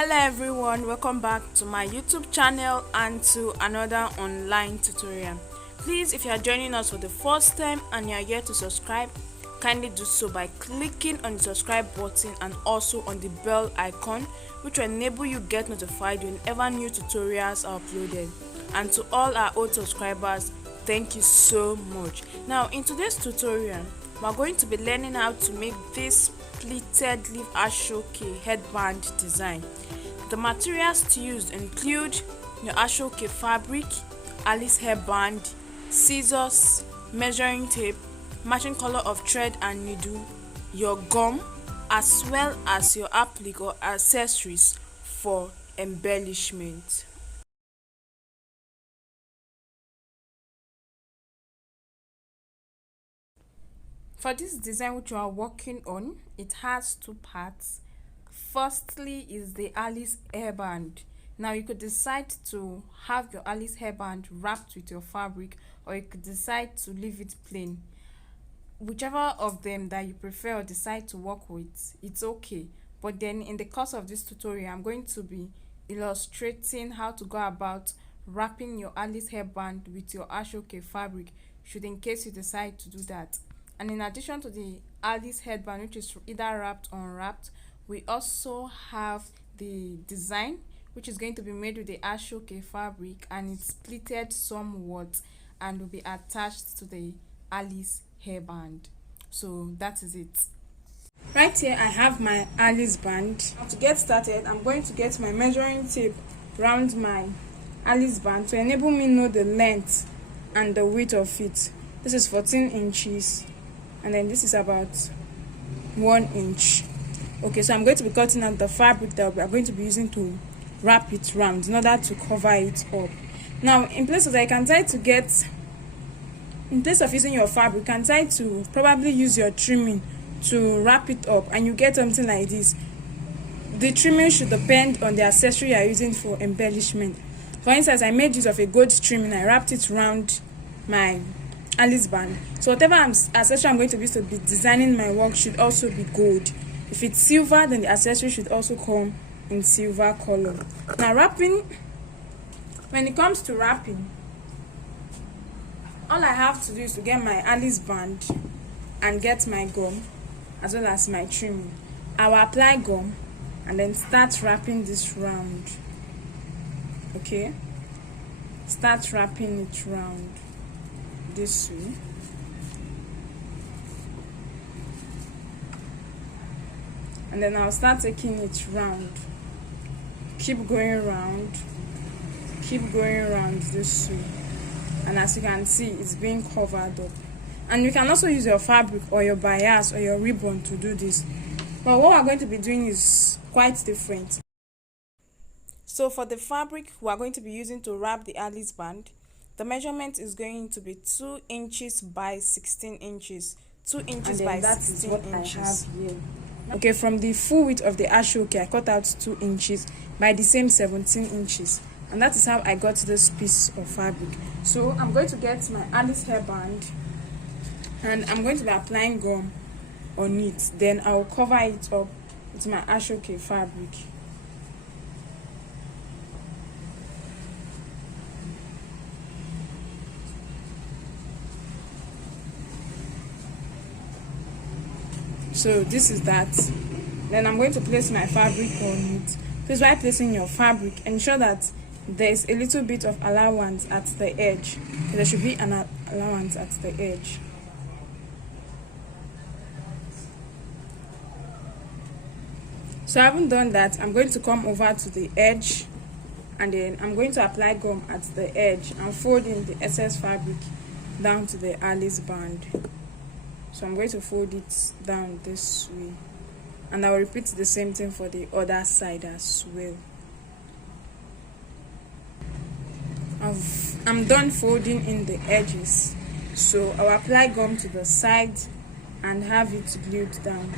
Hello everyone, welcome back to my YouTube channel and to another online tutorial. Please, if you are joining us for the first time and you are yet to subscribe, kindly do so by clicking on the subscribe button and also on the bell icon, which will enable you get notified whenever new tutorials are uploaded. And to all our old subscribers, thank you so much. Now in today's tutorial, we are going to be learning how to make this pleated leaf Aso-oke headband design. The materials to use include your Aso-oke fabric, Alice headband, scissors, measuring tape, matching color of thread and needle, your gum, as well as your applique or accessories for embellishment. For this design which you are working on, it has two parts. Firstly is the Alice hairband. Now you could decide to have your Alice hairband wrapped with your fabric, or you could decide to leave it plain. Whichever of them that you prefer or decide to work with, it's okay. But then in the course of this tutorial, I'm going to be illustrating how to go about wrapping your Alice hairband with your Aso-oke fabric, should in case you decide to do that. And in addition to the Alice headband, which is either wrapped or unwrapped, we also have the design, which is going to be made with the Aso-oke fabric, and it's pleated somewhat and will be attached to the Alice hairband. So that is it. Right here I have my Alice band. Now to get started, I'm going to get my measuring tape around my Alice band to enable me know the length and the width of it. This is 14 inches and then this is about 1 inch. Okay, so I'm going to be cutting out the fabric that we are going to be using to wrap it round in order to cover it up. Now in place of that, you can try to get, in place of using your fabric, you can try to probably use your trimming to wrap it up and you get something like this. The trimming should depend on the accessory you are using for embellishment. For instance, I made use of a gold trimming. I wrapped it around my Alice band. So whatever accessory I'm going to use to be designing my work should also be gold. If it's silver, then the accessory should also come in silver color. Now wrapping, when it comes to wrapping, all I have to do is to get my Alice band and get my gum as well as my trimming. I will apply gum and then start wrapping this round. Okay, start wrapping it round this way. And then I'll start taking it round. Keep going round. Keep going round this way. And as you can see, it's being covered up. And you can also use your fabric or your bias or your ribbon to do this. But what we're going to be doing is quite different. So for the fabric we are going to be using to wrap the Alice band, the measurement is going to be 2 inches by 16 inches. 2 inches by 16 inches. Okay, from the full width of the Aso-oke, I cut out 2 inches by the same 17 inches. And that is how I got this piece of fabric. So I'm going to get my Alice hairband and I'm going to be applying gum on it. Then I'll cover it up with my Aso-oke fabric. So this is that. Then I'm going to place my fabric on it. Please, while placing your fabric, ensure that there is a little bit of allowance at the edge. There should be an allowance at the edge. So having done that, I'm going to come over to the edge and then I'm going to apply gum at the edge and fold in the excess fabric down to the Alice band. So I'm going to fold it down this way and I will repeat the same thing for the other side as well. I'm done folding in the edges, so I'll apply gum to the side and have it glued down.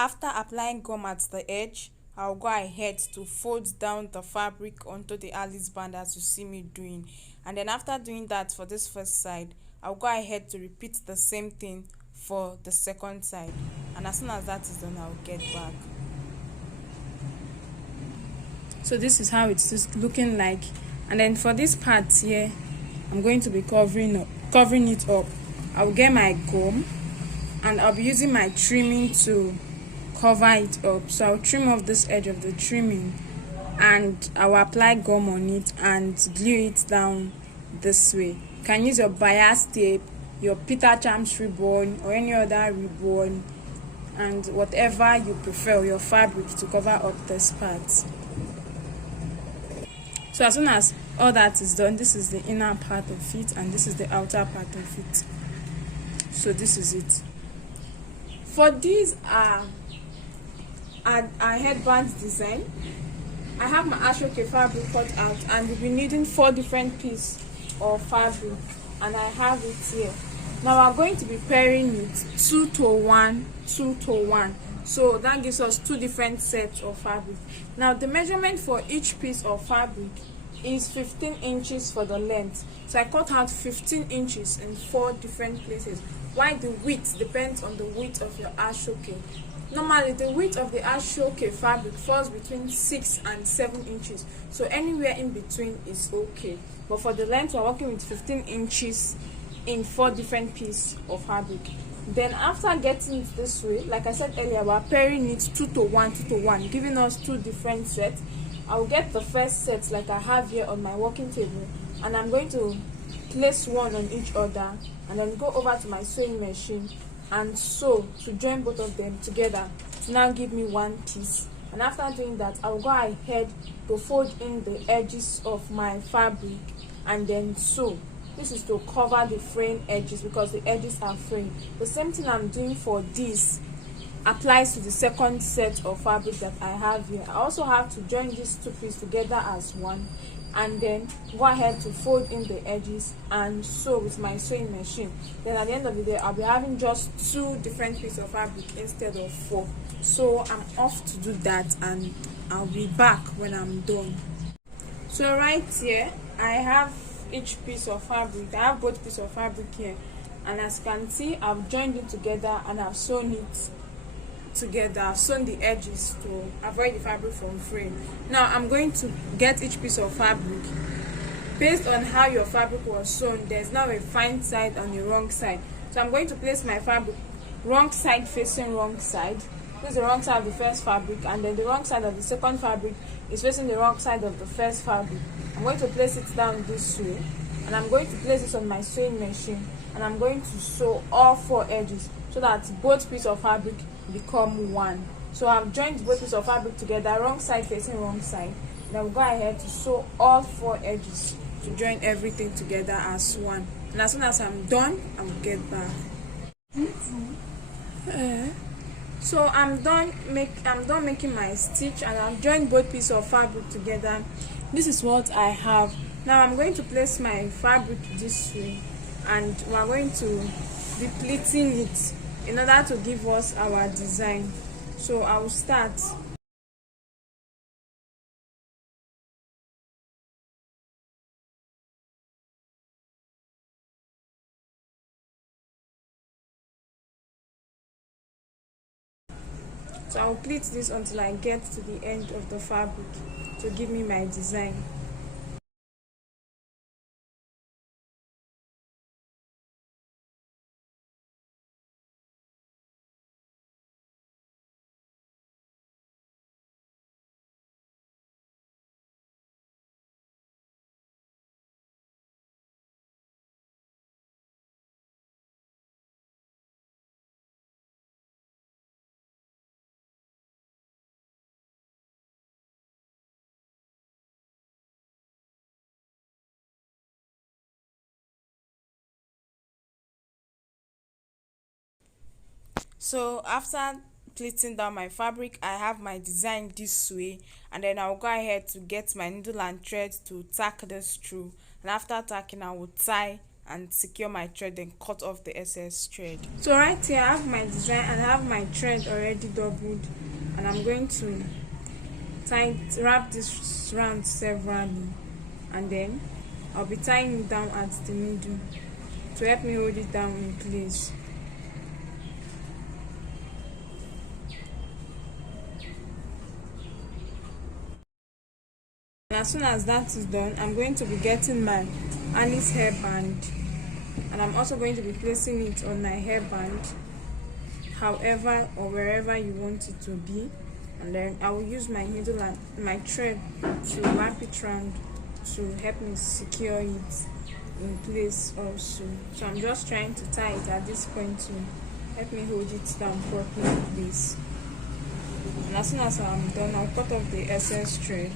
After applying gum at the edge, I'll go ahead to fold down the fabric onto the Alice band as you see me doing. And then after doing that for this first side, I'll go ahead to repeat the same thing for the second side. And as soon as that is done, I'll get back. So this is how it's just looking like. And then for this part here, I'm going to be covering it up. I'll get my gum and I'll be using my trimming to cover it up. So I'll trim off this edge of the trimming and I'll apply gum on it and glue it down this way. You can use your bias tape, your Peter Champs ribbon, or any other ribbon, and whatever you prefer, your fabric, to cover up this part. So as soon as all that is done, this is the inner part of it and this is the outer part of it. So this is it. For these are headband design, I have my Aso-oke fabric cut out and we'll be needing 4 different pieces of fabric, and I have it here. Now I'm going to be pairing it 2 to 1, 2 to 1. So that gives us 2 different sets of fabric. Now the measurement for each piece of fabric is 15 inches for the length. So I cut out 15 inches in 4 different places. While the width depends on the width of your Aso-oke. Normally the width of the Aso-oke fabric falls between 6 and 7 inches. So anywhere in between is okay. But for the length, we're working with 15 inches in 4 different pieces of fabric. Then after getting it this way, like I said earlier, we're pairing it 2 to 1, 2 to 1, giving us 2 different sets. I'll get the first set like I have here on my working table, and I'm going to place one on each other and then go over to my sewing machine and sew to join both of them together to now give me one piece. And after doing that, I'll go ahead to fold in the edges of my fabric and then sew. This is to cover the fraying edges because the edges are fraying. The same thing I'm doing for this applies to the second set of fabric that I have here. I also have to join these 2 pieces together as one and then go ahead to fold in the edges and sew with my sewing machine. Then at the end of the day, I'll be having just 2 different pieces of fabric instead of 4. So I'm off to do that and I'll be back when I'm done. So right here, I have each piece of fabric. I have both pieces of fabric here, and as you can see, I've joined it together and I've sewn it together. I've sewn the edges to avoid the fabric from fraying. Now I'm going to get each piece of fabric based on how your fabric was sewn. There's now a fine side and a wrong side, so I'm going to place my fabric wrong side facing wrong side. This is the wrong side of the first fabric, and then the wrong side of the second fabric is facing the wrong side of the first fabric. I'm going to place it down this way, and I'm going to place this on my sewing machine, and I'm going to sew all 4 edges so that both pieces of fabric become one. So I've joined both pieces of fabric together, wrong side facing wrong side, and I'll go ahead to sew all 4 edges to join everything together as one. And as soon as I'm done, I'll get back. So I'm done making my stitch, and I've joined both pieces of fabric together. This is what I have. Now I'm going to place my fabric this way, and we're going to be pleating it in order to give us our design. So I will start. So I'll pleat this until I get to the end of the fabric to give me my design. So after pleating down my fabric, I have my design this way, and then I'll go ahead to get my needle and thread to tack this through, and after tacking I will tie and secure my thread, then cut off the excess thread. So right here I have my design and I have my thread already doubled, and I'm going to wrap this round severally, and then I'll be tying it down at the middle to help me hold it down in place. And as soon as that is done, I'm going to be getting my Alice hairband, and I'm also going to be placing it on my hairband, however or wherever you want it to be, and then I will use my needle and my thread to wrap it around to help me secure it in place also. So I'm just trying to tie it at this point to help me hold it down properly in place. And as soon as I'm done, I'll cut off the excess thread.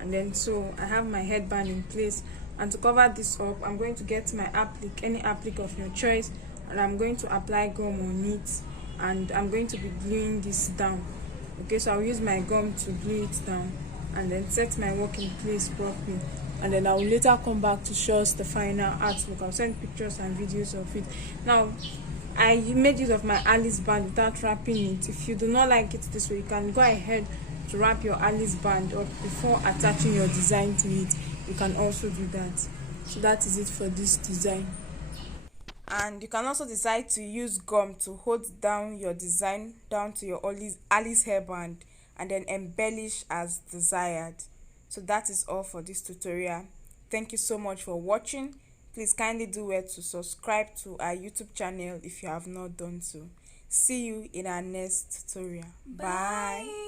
And then so I have my headband in place, and to cover this up, I'm going to get my applique, any applique of your choice, and I'm going to apply gum on it, and I'm going to be gluing this down. Okay, so I'll use my gum to glue it down and then set my work in place properly, and then I will later come back to show us the final artwork. I'll send pictures and videos of it. Now I made use of my Alice band without wrapping it. If you do not like it this way, you can go ahead to wrap your Alice band up before attaching your design to it. You can also do that. So that is it for this design. And you can also decide to use gum to hold down your design down to your Alice hairband, and then embellish as desired. So that is all for this tutorial. Thank you so much for watching. Please kindly do well to subscribe to our YouTube channel if you have not done so. See you in our next tutorial. Bye.